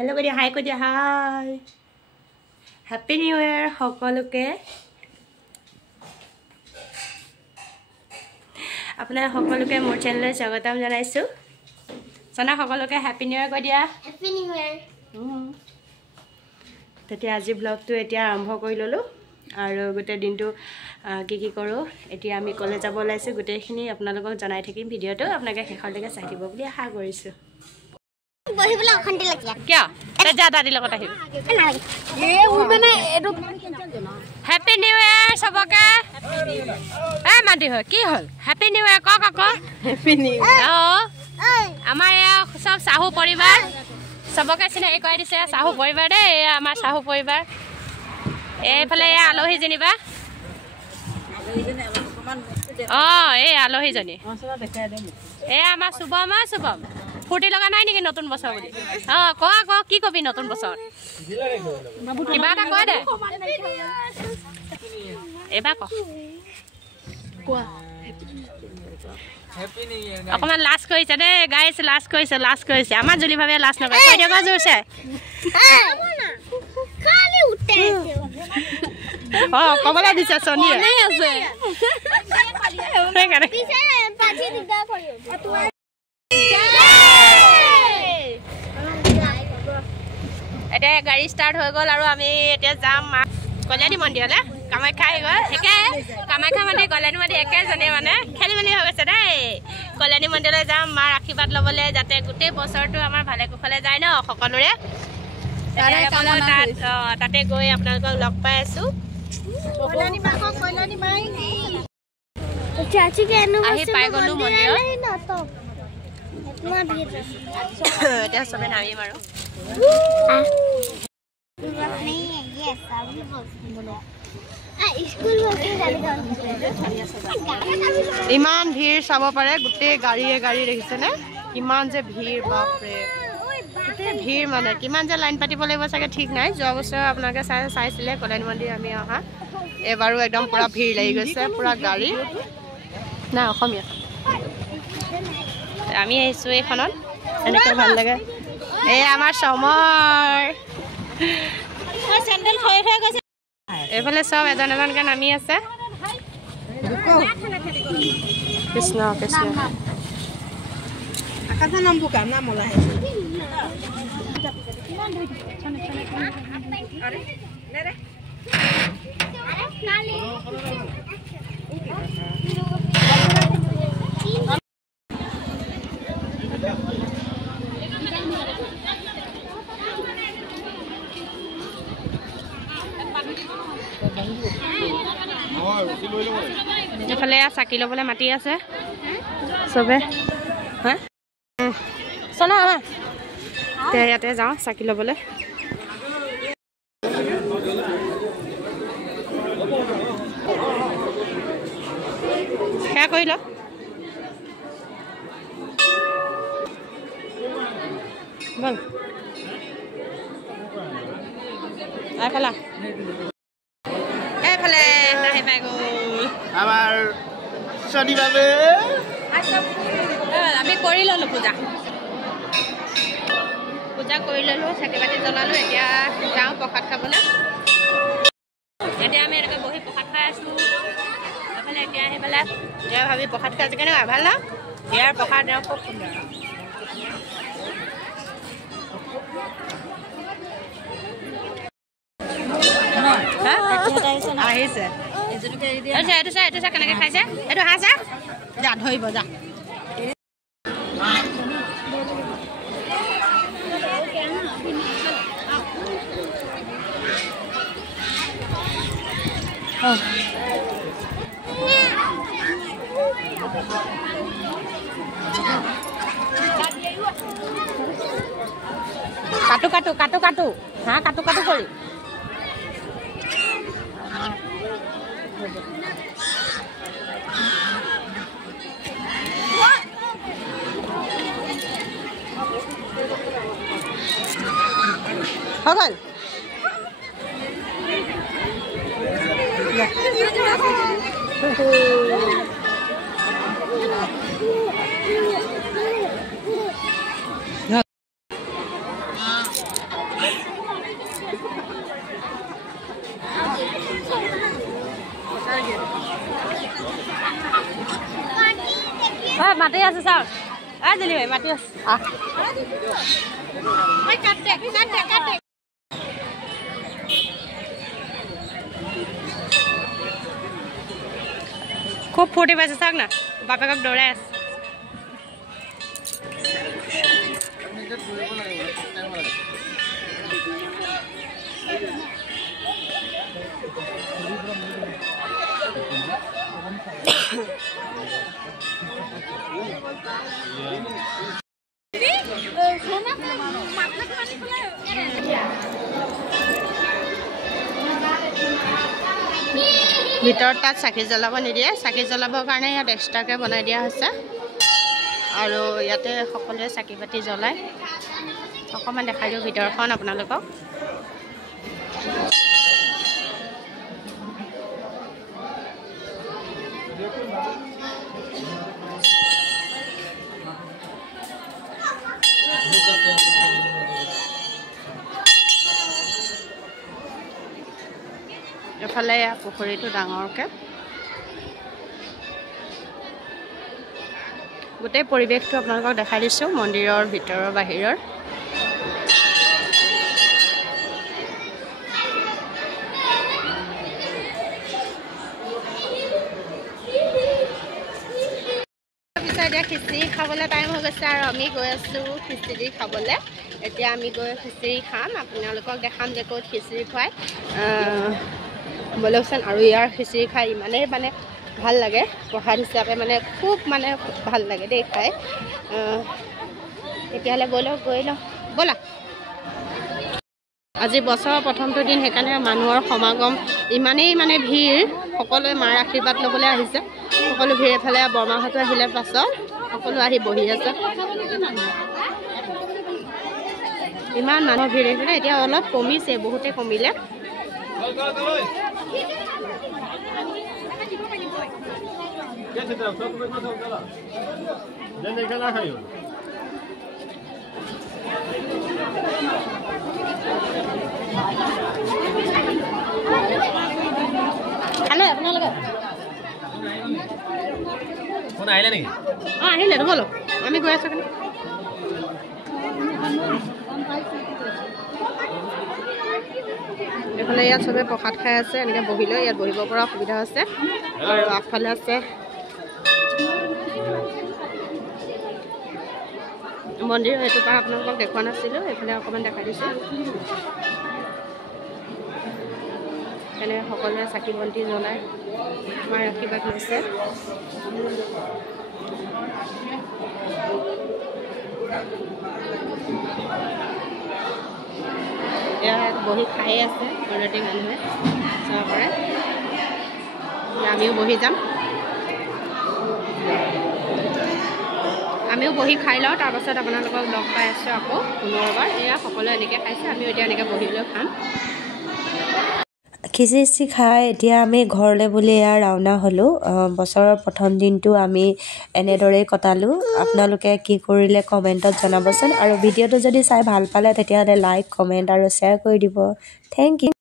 hello करिया हाय करिया hi happy new year সকলোকে আপনাৰা সকলোকে মোৰ চেনেললৈ স্বাগতম জনাইছো সনা সকলোকে হ্যাপি নিউ ইয়াৰ কৰিয়া হ্যাপি নিউ ইয়াৰ তেতিয়া আজি ব্লগটো এতিয়া আৰম্ভ কৰি ললো আৰু গোটে দিনটো কি কৰো এতিয়া আমি কলেজ যাব লাইছো গোটেখিনি আপোনালোকক জনাই থাকিম ভিডিওটো আপোনালোকে শেষলৈকে চাই দিব বুলি আশা কৰিছো বহিবলে অখন্তি লাগিয়া কিয় এটা যা দাদি লগত আহিব এ উইবেনে এটো হ্যাপি নিউ ইয়াৰ সবকে এ মাটি হয় কি হল হ্যাপি নিউ ইয়াৰ কক হ্যাপি নিউ ইয়াৰ আমাৰ এয়া সব সাহু পৰিবাৰ সবকে চিনাকি কৰি দিছে সাহু পৰিবাৰ দে আমাৰ সাহু পৰিবাৰ এইফালে আলহী জনিবা এই আলহী জনি আমাৰ শুভম ফুটি লগা নাই নেকি নতুন বছৰ বুলি ক কি কবি নতুন বছৰ কিবা এটা কয় দে এবাৰ কোৱা অকমান লাজ কৰিছে দে গাইছ লাজ কৰিছে আমাৰ জুলি ভাবে লাজ নকৰে কৈ দিয়ক জোৰছে খালি উঠে কবলে দিছে সোনিয়ে আছে পিছে পাছি দিগা কৰিও এতিয়া গাড়ী ষ্টাৰ্ট হৈ গ'ল আৰু আমি এতিয়া যাম কল্যাণী মন্দিৰলৈ কামাখ্যা আহি গ'ল একে কামাখ্যা মন্দিৰ কল্যাণী মন্দিৰ একেজনে মানে খেলি মেলি হৈ গৈছে দেই কল্যাণী মন্দিৰলৈ যাম মাৰ আশীৰ্বাদ ল'বলৈ যাতে গোটেই বছৰটো আমাৰ ভালে কুশলে যায় ন সকলোৰে তাতে গৈ আপোনালোকক লগ পাই আছো আহি পাই গ'লো মন্দিৰত এতিয়া চবে নামিম আৰু ইমান ভিৰ চাব পাৰে গোটেই গাড়ী দেখিছেনে কিমান যে ভিৰ বাপৰে গোটেই ভিৰ মানে কিমান যে লাইন পাতিব লাগিব চাগে ঠিক নাই যোৱা বছৰ আপোনালোকে চাইছিলে কল্যাণী মন্দিৰ আমি অহা এবাৰো একদম পুৰা ভিৰ লাগি গৈছে পুৰা গাড়ী নাই অসমীয়া আমি আহিছো এইখনত এনেকৈ ভাল লাগে এই আমাৰ চমৰ এইফালে চব এজনকে নামি আছে কৃষ্ণ কৃষ্ণ এফালে চাকি ল'বলৈ মাতি আছে চবে চলা ইয়াতে যাওঁ চাকি ল'বলৈ সেয়া কৰি ল বল এইফালে নাহি পাই গ'ল আমাৰ শনিবাৰে আমি কৰি ল'লো পূজা কৰি ল'লো চাকি বাতি জ্বলালো এতিয়া যাওঁ প্ৰসাদ খাবলৈ এতিয়া আমি এনেকৈ বহি প্ৰসাদ খাই আছোঁ এইফালে এতিয়া আহি পেলাই এতিয়া ভাবি প্ৰসাদ খাই আছোঁ কেনেকুৱা ভাল ন ইয়াৰ প্ৰসাদ খুব সুন্দৰ আহিছে এইটো চা কেনেকৈ খাইছে এইটো হাঁহ চা যা ধৰিব যা কাটো হাঁহ কাটো কৰি হৈ গ'ল দিলি ভাই মাতি আছ খুব ফূৰ্তি পাইছে চাওক না বাপেকক দৌৰাই আছে ভিতৰত তাত চাকি জ্বলাব নিদিয়ে চাকি জ্বলাবৰ কাৰণে ইয়াত এক্সট্ৰাকৈ বনাই দিয়া হৈছে আৰু ইয়াতে সকলোৱে চাকি বাতি জ্বলায় অকণমান দেখাই দিওঁ ভিতৰখন আপোনালোকক এফালে পুখুৰীটো ডাঙৰকৈ গোটেই পৰিৱেশটো আপোনালোকক দেখাই দিছোঁ মন্দিৰৰ ভিতৰৰ বাহিৰৰ পিছত এতিয়া খিচিৰি খাবলৈ টাইম হৈ গৈছে আৰু আমি গৈ আছোঁ খিচিৰি খাবলৈ এতিয়া আমি গৈ খিচিৰি খাম আপোনালোকক দেখাম যে ক'ত খিচিৰি খুৱায় বলকচোন আৰু ইয়াৰ খিচিৰি খাই ইমানেই মানে ভাল লাগে প্ৰসাদ হিচাপে মানে খুব মানে ভাল লাগে দেই খাই তেতিয়াহ'লে গৈ লওঁ ব'লা আজি বছৰৰ প্ৰথমটো দিন সেইকাৰণে মানুহৰ সমাগম ইমানেই মানে ভিৰ সকলোৱে মাৰ আশীৰ্বাদ ল'বলৈ আহিছে সকলো ভিৰ এফালে বৰমাহঁতো আহিলে পাছত সকলো আহি বহি আছে ইমান মানুহৰ ভিৰ আহিছিলে এতিয়া অলপ কমিছে বহুতে কমিলে খালে আপোনালোকে ফোন আহিলে নেকি আহিলে বলো আমি গৈ আছো কিন্তু এইফালে ইয়াত চবে প্ৰসাদ খাই আছে এনেকৈ বহিলৈ ইয়াত বহিব পৰা সুবিধা আছে আৰু আগফালে আছে মন্দিৰ এইটো পৰা আপোনালোকক দেখুওৱা নাছিলোঁ এইফালে অকণমান দেখাই দিছোঁ এনে সকলোৱে চাকি বন্তি জ্বলাই আমাৰ আশীৰ্বাদ লৈছে ইয়াত বহি খাই আছে অলৰেডি মানুহে চাব পাৰে আমিও বহি যাম আমিও বহি খাই লওঁ তাৰপাছত আপোনালোকক লগ পাই আছোঁ আকৌ পুনৰবাৰ এয়া সকলোৱে এনেকৈ খাইছে আমিও এতিয়া এনেকৈ বহি লৈ খাম খিচিৰি খাই এতিয়া আমি ঘৰলৈ বুলি এয়া ৰাওনা হ'লোঁ বছৰৰ প্ৰথম দিনটো আমি এনেদৰেই কটালোঁ আপোনালোকে কি কৰিলে কমেণ্টত জনাবচোন আৰু ভিডিঅ'টো যদি চাই ভাল পালে তেতিয়াহ'লে লাইক কমেণ্ট আৰু শ্বেয়াৰ কৰি দিব থেংক ইউ